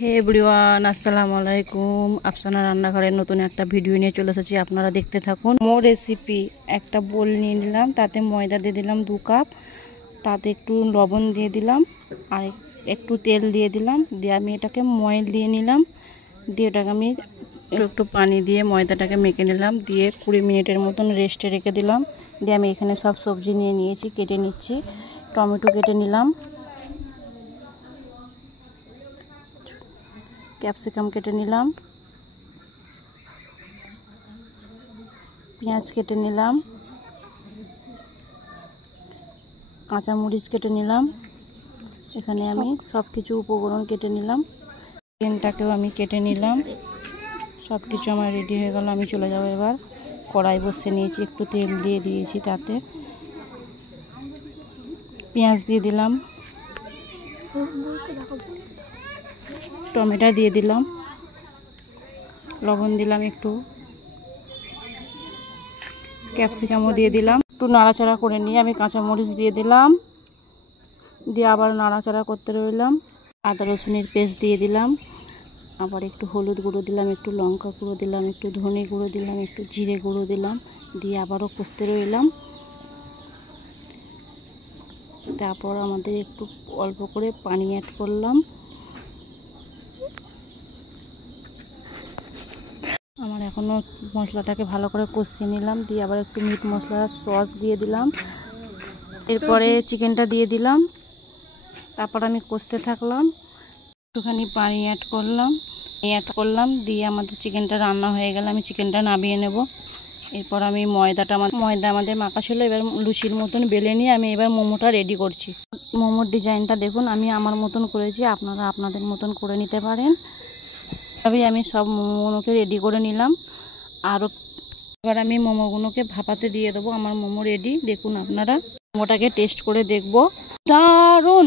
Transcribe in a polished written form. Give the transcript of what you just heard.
হে everyone, আসসালামু আলাইকুম। আফসানা রান্নাঘরের নতুন একটা ভিডিও নিয়ে চলে এসেছি, আপনারা দেখতে থাকুন। মোর রেসিপি। একটা বোল নিয়ে নিলাম, তাতে ময়দা দিয়ে দিলাম 2 কাপ, তাতে একটু লবণ দিয়ে দিলাম আর একটু তেল দিয়ে দিলাম, দিয়ে আমি এটাকে ময়ল দিয়ে নিলাম, দিয়ে এটাকে আমি একটু পানি দিয়ে ময়দাটাকে মেখে নিলাম, দিয়ে 20 মিনিটের মতন রেস্টে রেখে দিলাম। দিয়ে আমি এখানে সব সবজি নিয়ে নিয়েছি, কেটে নিচ্ছি। টমেটো কেটে নিলাম, ক্যাপসিকাম কেটে নিলাম, পেঁয়াজ কেটে নিলাম, কাঁচামরিচ কেটে নিলাম। এখানে আমি সব কিছু উপকরণ কেটে নিলাম। চিকেনটাকেও আমি কেটে নিলাম। সব কিছু আমার রেডি হয়ে গেল। আমি চলে যাব এবার। কড়াই বসে নিয়েছি, একটু তেল দিয়ে দিয়েছি, তাতে পেঁয়াজ দিয়ে দিলাম, টমেটো দিয়ে দিলাম, লবণ দিলাম, একটু ক্যাপসিকামও দিয়ে দিলাম। একটু নাড়াচাড়া করে নিয়ে আমি কাঁচামরিচ দিয়ে দিলাম, দিয়ে আবার নাড়াচাড়া করতে রইলাম। আদা রসুনের পেস্ট দিয়ে দিলাম, আবার একটু হলুদ গুঁড়ো দিলাম, একটু লঙ্কা গুঁড়ো দিলাম, একটু ধনে গুঁড়ো দিলাম, একটু জিরে গুঁড়ো দিলাম, দিয়ে আবারও কষতে রইলাম। তারপর আমাদের একটু অল্প করে পানি অ্যাড করলাম। আমার এখনও মশলাটাকে ভালো করে কষিয়ে নিলাম, দিয়ে আবার একটু মিট মশলার সস দিয়ে দিলাম। এরপরে চিকেনটা দিয়ে দিলাম, তারপর আমি কষতে থাকলাম। একটুখানি পানি অ্যাড করলাম, দিয়ে আমাদের চিকেনটা রান্না হয়ে গেল। আমি চিকেনটা নামিয়ে নেব। এরপর আমি ময়দা আমাদের মাখা ছিল, এবার লুচির মতন বেলে নিয়ে আমি এবার মোমোটা রেডি করছি। মোমোর ডিজাইনটা দেখুন, আমি আমার মতন করেছি, আপনারা আপনাদের মতন করে নিতে পারেন। তবে আমি সব মোমোগুলোকে রেডি করে নিলাম। আরও এবার আমি মোমোগুলোকে ভাপাতে দিয়ে দেবো। আমার মোমো রেডি, দেখুন আপনারা। মোমোটাকে টেস্ট করে দেখব, দারুণ।